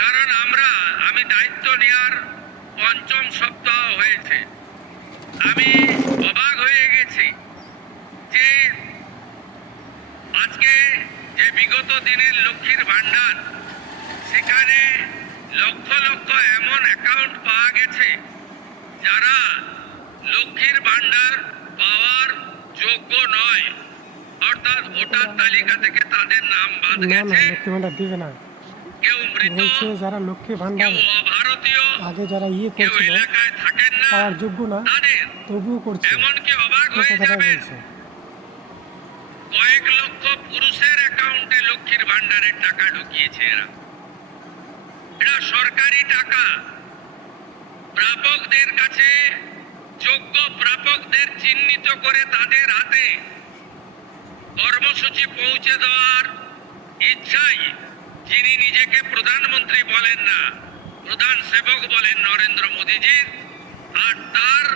কারণ আমি দায়িত্ব নেওয়ার পঞ্চম সপ্তাহ হয়েছে। আমি অবাক হয়ে গেছি যে আজকে যে বিগত দিনের লক্ষ্মীর ভান্ডার, সেখানে লক্ষ লক্ষ এমন অ্যাকাউন্ট পাওয়া গেছে যারা লক্ষ্মীর ভান্ডার পাওয়ার যোগ্য নয়, অর্থাৎ ভোটার তালিকা থেকে তাদের নাম বাদ গেছে। লক্ষ্মী ভান্ডার দিবে না, কেউ মৃত, যারা লক্ষ্মী ভান্ডার কেউ অভারতীয়, আগে যারা কেউ এলাকায় থাকেন না, পাওয়ার যোগ্য না, তাদের তবুও করছে। এমনকি অবাক হয়ে যাবেন, কয়েক লক্ষ পুরুষের অ্যাকাউন্টে লক্ষ্মীর ভান্ডারের টাকা ঢুকিয়েছে এরা। এটা সরকারি টাকা। প্রাপকদের কাছে, যোগ্য প্রাপকদের চিহ্নিত করে তাদের হাতে কর্মসূচি পৌঁছে দেওয়ার ইচ্ছাই যিনি নিজেকে প্রধানমন্ত্রী বলেন না, প্রধান সেবক বলেন নরেন্দ্র মোদীজির, আর তার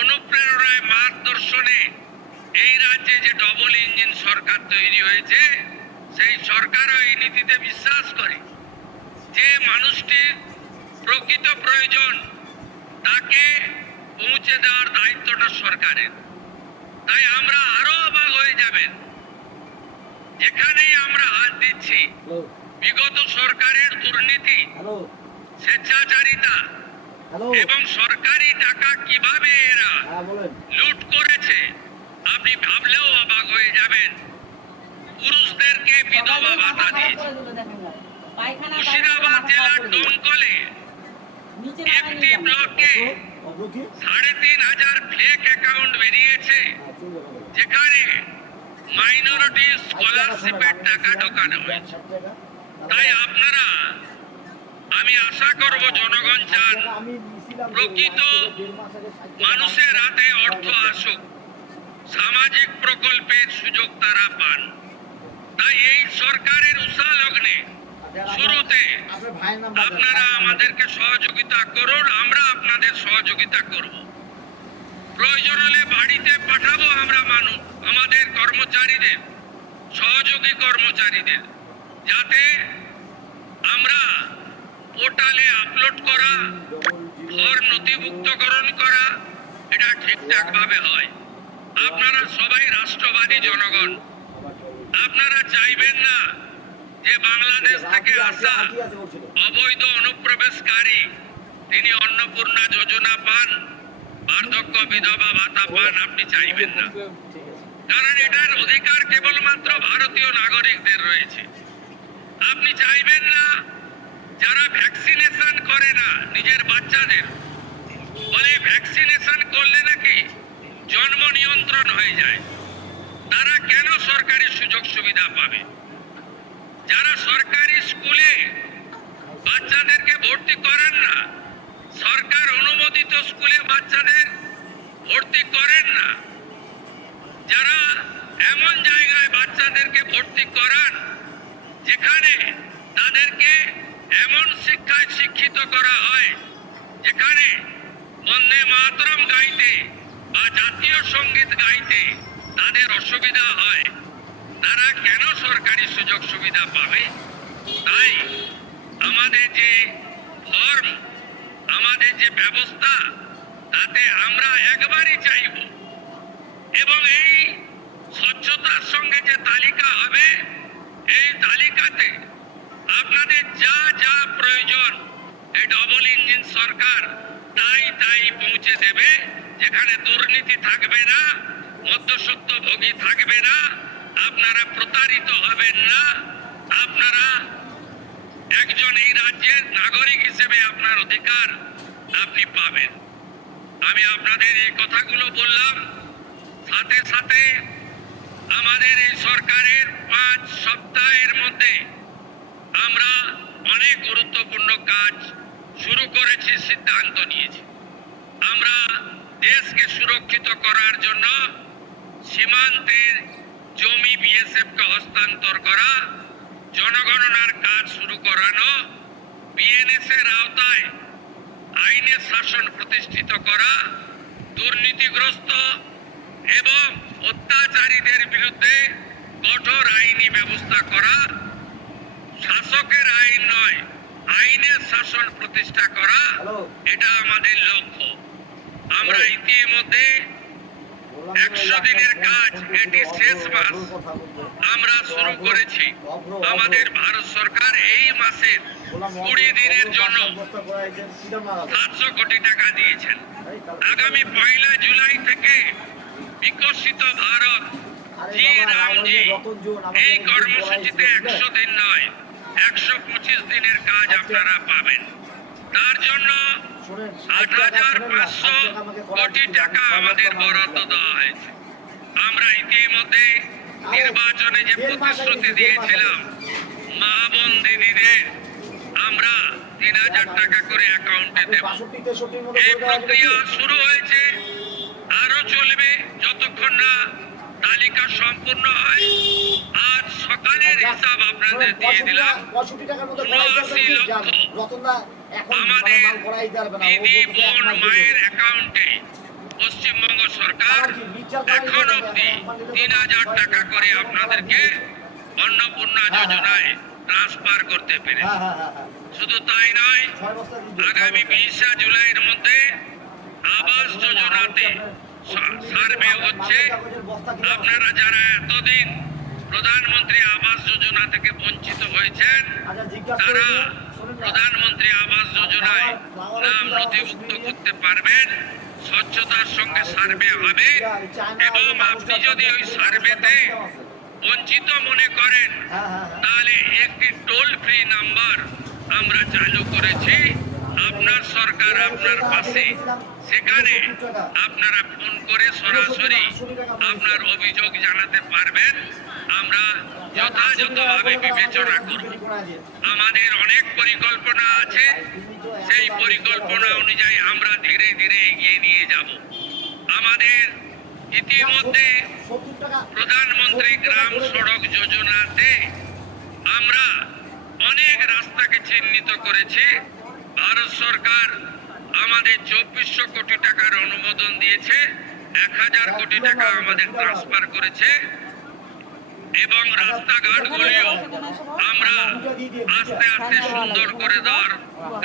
অনুপ্রেরণায় মার্গদর্শনে এই রাজ্যে যে ডবল ইঞ্জিন সরকার তৈরি হয়েছে, সেই সরকারও এই নীতিতে বিশ্বাস করে যে মানুষটির প্রকৃত প্রয়োজন তাকে পৌঁছে দেওয়ার দায়িত্বটা সরকারের। তাই আমরা আরো অবাক হয়ে যাবেন, যেখানেই আমরা হাত দিচ্ছি বিগত সরকারের দুর্নীতি, স্বেচ্ছাচারিতা এবং সরকারি টাকা কিভাবে এরা লুট করেছে, আপনি ভাবলেও অবাক হয়ে যাবেন। পুরুষদেরকে বিধবা ভাতা দিয়েছে। মুর্শিদাবাদ জেলার দমকলে একটি ব্লকে ৩,৫০০ ফেক অ্যাকাউন্ট বেরিয়েছে, যেখানে মাইনরিটি স্কলারশিপের টাকা ঢোকানো হয়েছে। তাই আপনারা, আমি আশা করব জনগণ চান প্রকৃত মানুষের হাতে অর্থ আসুক, সামাজিক প্রকল্পের সুযোগ তারা পান। তাই এই সরকারের উষা লগ্নে শুরুতে আপনারা আমাদেরকে সহযোগিতা করুন, আমরা আপনাদের সহযোগিতা করব। প্রয়োজন হলে বাড়িতে পাঠাবো আমরা মানুষ, আমাদের কর্মচারীদের, সহযোগী কর্মচারীদের, যাতে আমরা পোর্টালে আপলোড করা, ফর্ম নথিভুক্তকরণ করা, এটা ঠিকঠাক ভাবে হয়। আপনারা সবাই রাষ্ট্রবাদী জনগণ, আপনারা চাইবেন না যে বাংলাদেশ থেকে আসা অবৈধ অনুপ্রবেশকারী তিনি অন্নপূর্ণা যোজনা পান, বার্ধক্য বিধবা ভাতা পান, আপনি চাইবেন না। কারণ এটার অধিকার কেবলমাত্র ভারতীয় নাগরিকদের রয়েছে। আপনি চাইবেন না যারা ভ্যাকসিনেশন করে না নিজের বাচ্চাদের, বলে ভ্যাকসিনেশন করলে নাকি জন্ম নিয়ন্ত্রণ হয়ে যায়, তারা কেন সরকারি সুযোগ সুবিধা পাবে? যারা সরকারি স্কুলে বাচ্চাদেরকে ভর্তি করেন না, সরকার অনুমোদিত স্কুলে বাচ্চাদের ভর্তি করেন না, যারা এমন জায়গায় বাচ্চাদেরকে ভর্তি করান যেখানে তাদেরকে এমন শিক্ষায় শিক্ষিত করা হয় যেখানে বন্দে মাতরম গাইতে বা জাতীয় সঙ্গীত গাইতে তাদের অসুবিধা হয়, তারা কেন সরকারি সুযোগ সুবিধা পাবে? তাই আমাদের যে ফর্ম, আমাদের যে ব্যবস্থা, তাতে আমরা একবারই চাইব, এবং এই স্বচ্ছতার সঙ্গে যে তালিকা হবে, এই তালিকাতে আপনাদের যা যা প্রয়োজন এই ডবল ইঞ্জিন সরকার তাই পৌঁছে দেবে। যেখানে দুর্নীতি থাকবে না, মধ্যস্বত্বভোগী থাকবে না, আপনারা প্রতারিত হবেন না, আপনারা একজন এই রাজ্যের নাগরিক হিসেবে আপনার অধিকার আপনি পাবেন। আমি আপনাদের এই কথাগুলো বললাম, সাথে সাথে আমাদের এই সরকারের 5 সপ্তাহের মধ্যে আমরা অনেক গুরুত্বপূর্ণ কাজ শুরু করেছি, সিদ্ধান্ত নিয়েছি। আমরা দেশকে সুরক্ষিত করার জন্য সীমান্তের জমি বিএসএফকে হস্তান্তর করা, জনগণনার কাজ শুরু করানো, বিএনএস এর আওতায় আইনের শাসন প্রতিষ্ঠিত করা, দুর্নীতিগ্রস্ত এবং অত্যাচারীদের বিরুদ্ধে কঠোর আইনি ব্যবস্থা করা, শাসকের আইন নয় আইনের শাসন প্রতিষ্ঠা করা, এটা আমাদের লক্ষ্য। আমরা ইতিমধ্যে 100 দিনের কাজ, এটি শেষ মাস, আমরা শুরু করেছি। আমাদের ভারত সরকার এই মাসের 20 দিনের জন্য 700 কোটি টাকা দিয়েছেন। আগামী 1 জুলাই থেকে বিকশিত ভারত জি রামজি এই কর্মসূচিতে 100 দিন নয়, 125 দিনের কাজ আপনারা পাবেন। তার জন্য 8,500 কোটি টাকা আমাদের বরাদ্দ দেওয়া হয়েছে। আমরা ইতিমধ্যে নির্বাচনে যে প্রতিশ্রুতি দিয়েছিলাম, মা বোন দিদিদের আমরা 3,000 টাকা করে অ্যাকাউন্টে দেব। এই প্রক্রিয়া শুরু হয়েছে, আরো চলবে যতক্ষণ না তালিকা সম্পূর্ণ হয়। আজ সকালের হিসাব আপনাদের দিয়ে দিলাম, 79 লক্ষ আমাদের দিদি বোন মায়ের অ্যাকাউন্টে পশ্চিমবঙ্গ সরকার এখন অব্দি 3,000 টাকা করে আপনাদেরকে অন্নপূর্ণা যোজনায় ট্রান্সফার করতে পেরেছে। শুধু তাই নয়, আগামী 20 জুলাইয়ের মধ্যে আবাস যোজনাতে সার্ভে হচ্ছে। আপনারা যারা এতদিন প্রধানমন্ত্রী আবাস যোজনা থেকে বঞ্চিত হয়েছেন, তারা প্রধানমন্ত্রী আবাস যোজনায় নাম নথিভুক্ত করতে পারবেন। স্বচ্ছতার সঙ্গে সার্ভে হবে, এবং আপনি যদি ওই সার্ভেতে বঞ্চিত মনে করেন, তাহলে একটি টোল ফ্রি নাম্বার আমরা চালু করেছি। আপনার সরকার আপনার পাশে, সেখানে আপনারা ফোন করে সরাসরি আপনার অভিযোগ জানাতে পারবেন। আমরা যথাযথভাবে বিবেচনা করব। আমাদের অনেক পরিকল্পনা আছে, সেই পরিকল্পনা অনুযায়ী আমরা ধীরে ধীরে এগিয়ে নিয়ে যাব। আমাদের ইতিমধ্যে প্রধানমন্ত্রী গ্রাম সড়ক যোজনাতে আমরা অনেক রাস্তাকে চিহ্নিত করেছি। ভারত সরকার আমাদের 2400 কোটি টাকার অনুমোদন দিয়েছে, 1000 কোটি টাকা আমাদের ট্রান্সফার করেছে, এবং রাস্তাঘাটগুলিও আমরা আস্তে আস্তে সুন্দর করে দেওয়ার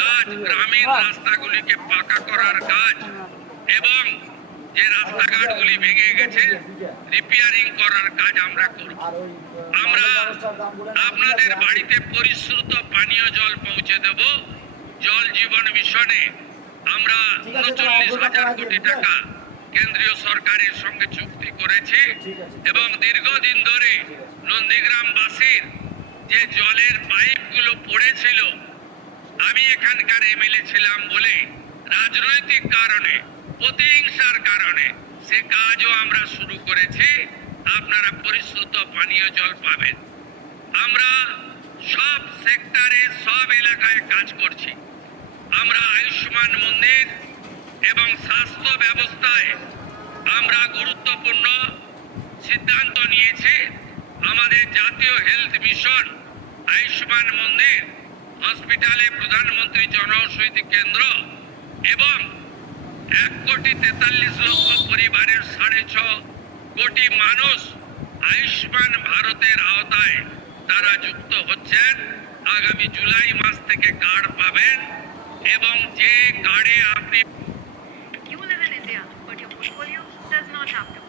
কাজ, গ্রামীণ রাস্তাগুলিকে পাকা করার কাজ, এবং যে রাস্তাঘাটগুলি ভেঙে গেছে রিপেয়ারিং করার কাজ আমরা করব। আমরা আপনাদের বাড়িতে পরিশ্রুত পানীয় জল পৌঁছে দেব। জল জীবন মিশনে আমরা 39,000 কোটি টাকা কেন্দ্রীয় সরকারের সঙ্গে চুক্তি করেছি, এবং দীর্ঘদিন ধরে নন্দীগ্রামবাসীর যে জলের পাইপগুলো পড়েছিল, আমি এখানকার এমএলএ ছিলাম বলে রাজনৈতিক কারণে, প্রতিহিংসার কারণে সে কাজও আমরা শুরু করেছি। আপনারা পরিশ্রুত পানীয় জল পাবেন। আমরা সব সেক্টরে, সব এলাকায় কাজ করছি। আমরা আয়ুষ্মান মন্দির এবং স্বাস্থ্য ব্যবস্থায় আমরা গুরুত্বপূর্ণ সিদ্ধান্ত নিয়েছি। আমাদের জাতীয় হেলথ মিশন, আয়ুষ্মান মন্দির, হসপিটালে প্রধানমন্ত্রী জনঔষধি কেন্দ্র, এবং 1,43,00,000 পরিবারের 6.5 কোটি মানুষ আয়ুষ্মান ভারতের আওতায় তারা যুক্ত হচ্ছেন। আগামী জুলাই মাস থেকে কার্ড পাবেন, এবং যে কার্ডে আপনি You live in India, but your portfolio does not have to.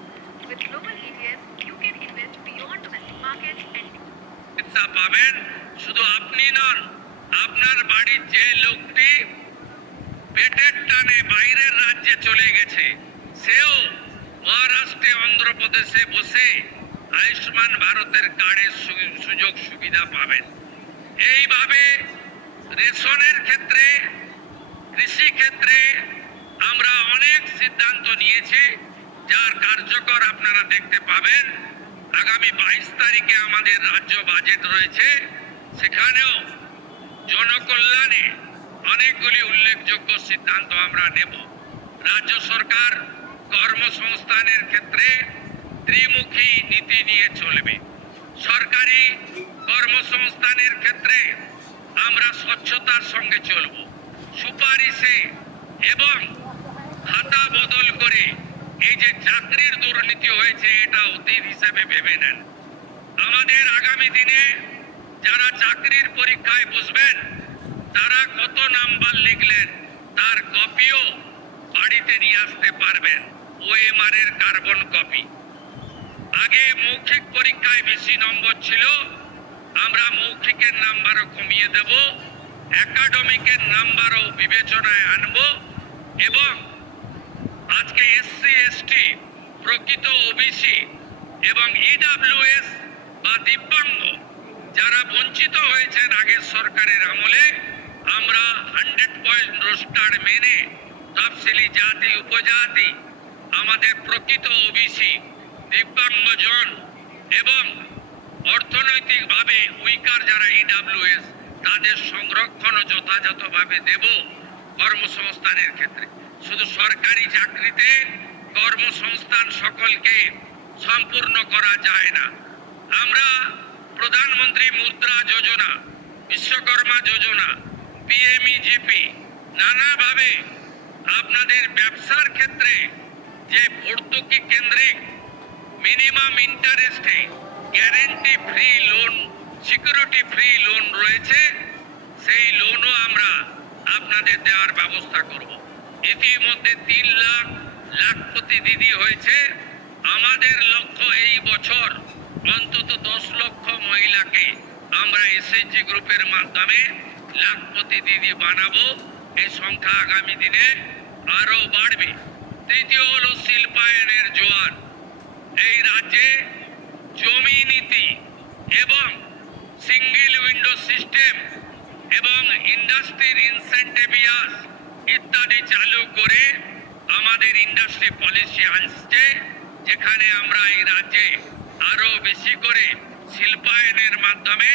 With global ETFs, you can invest beyond domestic markets and চিকিৎসা পাবেন। শুধু আপনি নন, আপনার বাড়ির যে লোকটি পেটের টানে বাইরের রাজ্যে চলে গেছে, সেও মহারাষ্ট্রে, অন্ধ্রপ্রদেশে বসে আয়ুষ্মান ভারতের কার্ডের সুযোগ সুবিধা পাবেন। এইভাবে রেশনের ক্ষেত্রে, কৃষি ক্ষেত্রে আমরা অনেক সিদ্ধান্ত নিয়েছি, যার কার্যকর আপনারা দেখতে পাবেন। আগামী 22 তারিখে আমাদের রাজ্য বাজেট রয়েছে, সেখানেও জনকল্যাণে অনেকগুলি উল্লেখযোগ্য সিদ্ধান্ত আমরা নেব। রাজ্য সরকার কর্মসংস্থানের ক্ষেত্রে ত্রিমুখী নীতি নিয়ে চলবে। সরকারি কর্মসংস্থানের ক্ষেত্রে আমরা স্বচ্ছতার সঙ্গে চলব। সুপারিশে এবং খাতা বদল করে এই যে চাকরির দুর্নীতি হয়েছে, এটা অতীত হিসেবে ভেবে নেন। আমাদের আগামী দিনে যারা চাকরির পরীক্ষায় বসবেন, তারা কত নাম্বার লিখলেন তার কপিও বাড়িতে নিয়ে আসতে পারবেন, ওএমআর এর কার্বন কপি। আগে মৌখিক পরীক্ষায় বেশি নম্বর ছিল, আমরা মৌখিকের নাম্বারও কমিয়ে দেব, একাডেমিকের নাম্বারও বিবেচনায় আনব এবং আজকে এসসি এসটি, প্রকৃত ওবিসি এবং ইডাব্লিউএস বা দিব্যাঙ্গ যারা বঞ্চিত হয়েছেন আগের সরকারের আমলে, আমরা 100 রোস্টার মেনে তফসিলি জাতি উপজাতি, আমাদের প্রকৃত ওবিসি, দিব্যাঙ্গজন এবং অর্থনৈতিকভাবে উইকার যারা ইডাব্লিউএস, তাদের সংরক্ষণও যথাযথভাবে দেব কর্মসংস্থানের ক্ষেত্রে। শুধু সরকারি চাকরিতে কর্মসংস্থান সকলকে সম্পূর্ণ করা যায় না। আমরা প্রধানমন্ত্রী মুদ্রা যোজনা, বিশ্বকর্মা যোজনা, পিএমইজিপি নানাভাবে আপনাদের ব্যবসার ক্ষেত্রে যে ভর্তুকি কেন্দ্রিক মিনিমাম ইন্টারেস্টে guarantee free loan, security free loan রয়েছে, সেই লোনও আমরা আপনাদের দেওয়ার ব্যবস্থা করব। ইতিমধ্যে 3 লাখ লাখপতি দিদি হয়েছে। আমাদের লক্ষ্য এই বছর অন্তত 10 লক্ষ মহিলাকে আমরা এসএইচজি গ্রুপের মাধ্যমে লাখপতি দিদি বানাবো। এই সংখ্যা আগামী দিনে আরো বাড়বে। তৃতীয় হলো শিল্পায়নের জোয়ার। এই রাজ্যে জমি নীতি এবং সিঙ্গেল উইন্ডো সিস্টেম এবং ইন্ডাস্ট্রির ইনসেন্টিভিয়াস ইত্যাদি চালু করে আমাদের ইন্ডাস্ট্রি পলিসি আসছে, যেখানে আমরা এই রাজ্যে আরো বেশি করে শিল্পায়নের মাধ্যমে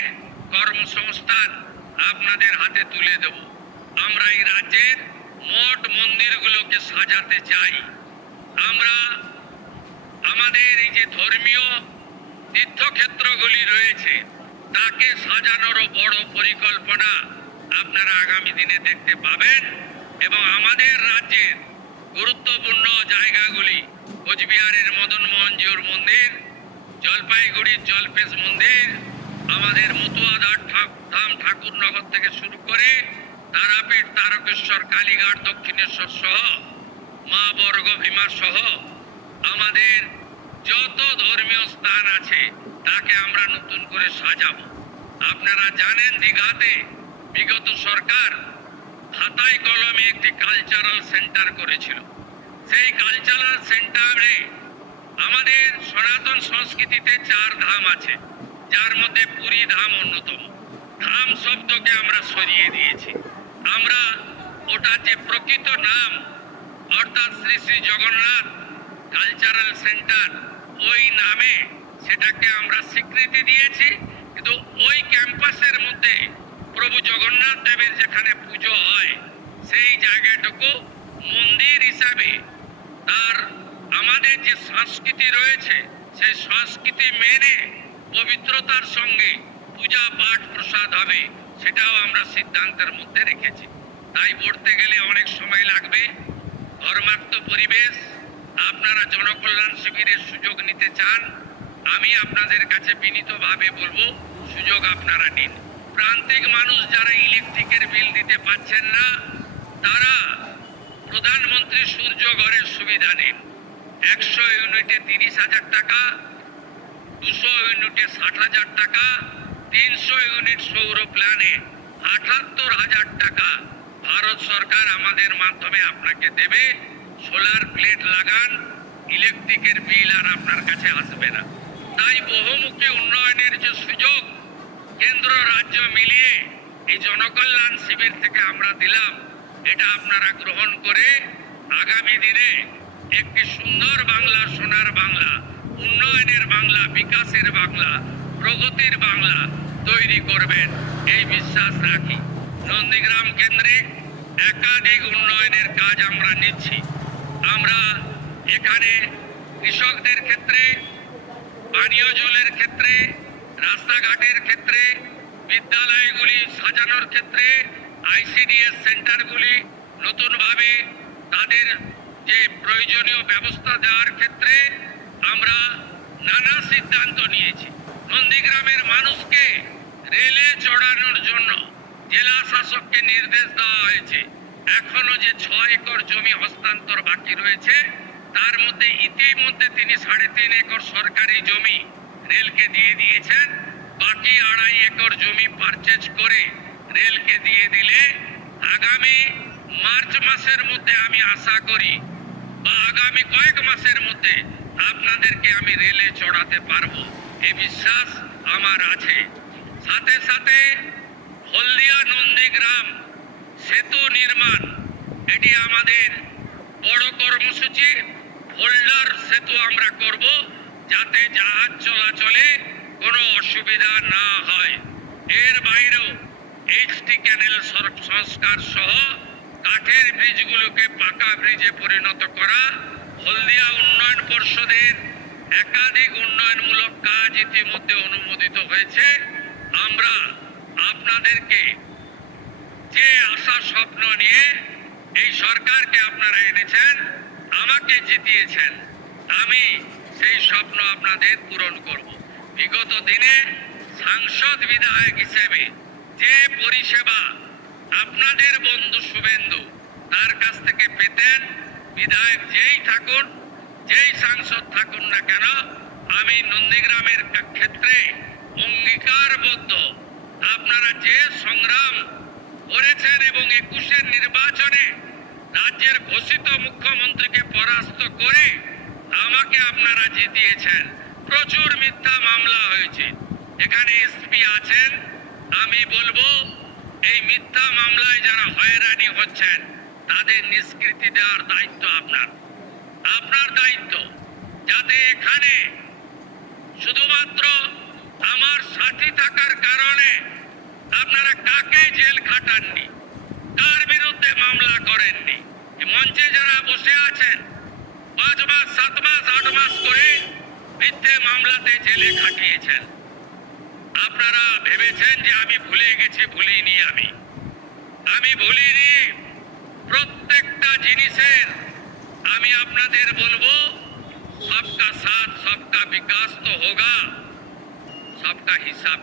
কর্মসংস্থান আপনাদের হাতে তুলে দেব। আমরা এই রাজ্যের মঠ মন্দিরগুলোকে সাজাতে চাই। আমরা আমাদের এই যে ধর্মীয় তীর্থক্ষেত্রগুলি রয়েছে তাকে সাজানোরও বড় পরিকল্পনা আপনারা আগামী দিনে দেখতে পাবেন এবং আমাদের রাজ্যের গুরুত্বপূর্ণ জায়গাগুলি, কোচবিহারের মদন মোহন জিউর মন্দির, জলপাইগুড়ির জলপেশ মন্দির, আমাদের মতুয়া ধাম ঠাকুরনগর থেকে শুরু করে তারাপীঠ, তারকেশ্বর, কালীঘাট, দক্ষিণেশ্বর সহ মা বর্গ ভীমা সহ আমাদের যত ধর্মীয় স্থান আছে তাকে আমরা নতুন করে সাজাবো। আপনারা জানেন দীঘাতে বিগত সরকার খাতায় কলমে একটি কালচারাল সেন্টার করেছিল। সেই কালচারাল সেন্টারে আমাদের সনাতন সংস্কৃতিতে 4 ধাম আছে, যার মধ্যে পুরী ধাম অন্যতম। ধাম শব্দকে আমরা সরিয়ে দিয়েছি। আমরা ওটা যে প্রকৃত নাম অর্থাৎ শ্রী শ্রী জগন্নাথ কালচারাল সেন্টার, ওই নামে সেটাকে আমরা স্বীকৃতি দিয়েছি। কিন্তু ওই ক্যাম্পাসের মধ্যে প্রভু জগন্নাথ দেবের যেখানে পুজো হয় সেই জায়গাটুকু মন্দির হিসাবে তার আমাদের যে সংস্কৃতি রয়েছে সেই সংস্কৃতি মেনে পবিত্রতার সঙ্গে পূজা পাঠ প্রসাদ হবে, সেটাও আমরা সিদ্ধান্তের মধ্যে রেখেছি। তাই পড়তে গেলে অনেক সময় লাগবে। ধর্মাত্ম পরিবেশ, আপনারা জনকল্যাণ শিবিরের সুযোগ নিতে চান, আমি আপনাদের কাছে বিনীতভাবে বলবো সুযোগ আপনারা নিন। প্রান্তিক মানুষ যারা ইলেকট্রিকের বিল দিতে পারছেন না, তারা প্রধানমন্ত্রী সূর্য ঘরের সুবিধা নিন। 100 ইউনিটে 30,000 টাকা, 200 ইউনিটে 60,000 টাকা, 300 ইউনিট সৌর প্ল্যানে 78,000 টাকা ভারত সরকার আমাদের মাধ্যমে আপনাকে দেবে। সোলার প্লেট লাগান, ইলেকট্রিকের বিল আর আপনার কাছে আসবে না। তাই বহুমুখী উন্নয়নের যে সুযোগ কেন্দ্র রাজ্য মিলিয়ে এই জনকল্যাণ শিবির থেকে আমরা দিলাম, এটা আপনারা গ্রহণ করে আগামী দিনে একটি সুন্দর বাংলা, সোনার বাংলা, উন্নয়নের বাংলা, বিকাশের বাংলা, প্রগতির বাংলা তৈরি করবেন এই বিশ্বাস রাখি। নন্দীগ্রাম কেন্দ্রিক একাধিক উন্নয়নের কাজ আমরা নিচ্ছি। আমরা এখানে কৃষকদের ক্ষেত্রে, পানীয় জলের ক্ষেত্রে, রাস্তাঘাটের ক্ষেত্রে, বিদ্যালয়গুলি সাজানোর ক্ষেত্রে, আইসিডিএস সেন্টারগুলি নতুনভাবে তাদের যে প্রয়োজনীয় ব্যবস্থা দেওয়ার ক্ষেত্রে আমরা নানা সিদ্ধান্ত নিয়েছি। নন্দীগ্রামের মানুষকে রেলে চড়ানোর জন্য জেলা শাসককে নির্দেশ দেওয়া হয়েছে এখনো যে 6 একর জমি হস্তান্তর বাকি রয়েছে তার মধ্যে ইতিমধ্যে তিনি 3.5 একর সরকারি জমি রেলকে দিয়ে দিয়েছেন। বাকি 2.5 একর জমি পারচেজ করে রেলকে দিয়ে দিলে আগামী মার্চ মাসের মধ্যে আমি আশা করি বা আগামী কয়েক মাসের মধ্যে আপনাদেরকে আমি রেলে চড়াতে পারবো, এই বিশ্বাস আমার আছে। সাথে সাথে হলদিয়া নন্দীগ্রাম সেতু নির্মাণ, এটি আমাদের বড় কর্মসূচি। হোল্ডার সেতু আমরা করব যাতে জাহাজ চলাচলে কোনো অসুবিধা না হয়। এর বাইরেও এইচটি ক্যানেল সংস্কার সহ কাঠের ব্রিজগুলোকে পাকা ব্রিজে পরিণত করা, হলদিয়া উন্নয়ন পর্ষদের একাধিক উন্নয়নমূলক কাজ ইতিমধ্যে অনুমোদিত হয়েছে। আমরা আপনাদেরকে যে আশা স্বপ্ন নিয়ে এই সরকারকে আপনারা এনেছেন, আমাকে জিতিয়েছেন, আমি সেই স্বপ্ন আপনাদের পূরণ করব। বিগত দিনে সাংসদ বিধায়ক হিসেবে যে পরিষেবা আপনাদের বন্ধু শুভেন্দু তার কাছ থেকে পেতেন, বিধায়ক যেই থাকুন, যেই সাংসদ থাকুন না কেন, আমি নন্দীগ্রামের ক্ষেত্রে অঙ্গীকারবদ্ধ। আপনারা যে সংগ্রাম করেছেন এবং 21-এর নির্বাচনে রাজ্যের ঘোষিত মুখ্যমন্ত্রীকে পরাস্ত করে আমাকে আপনারা জিতিয়েছেন। প্রচুর মিথ্যা মামলা হয়েছে, এখানে এসপি আছেন, আমি বলবো এই মিথ্যা মামলায় যারা হয়রানি হচ্ছেন তাদের নিষ্কৃতি দেওয়ার দায়িত্ব আপনার দায়িত্ব, যাতে এখানে শুধুমাত্র আমার সাথী থাকার কারণে আপনারা কাকে জেল খাটাননি, কার বিরুদ্ধে মামলা করেননি। মঞ্চে যারা বসে আছেন 5 মাস 7 মাস 8 মাস করে মিথ্যে মামলাতে জেলে খাটিয়েছেন। আপনারা ভেবেছেন যে আমি ভুলে গেছি, ভুলিনি। আমি ভুলিনি। প্রত্যেকটা জিনিসের আমি আপনাদের বলবো सबका साथ सबका विकास तो होगा, सबका हिसाब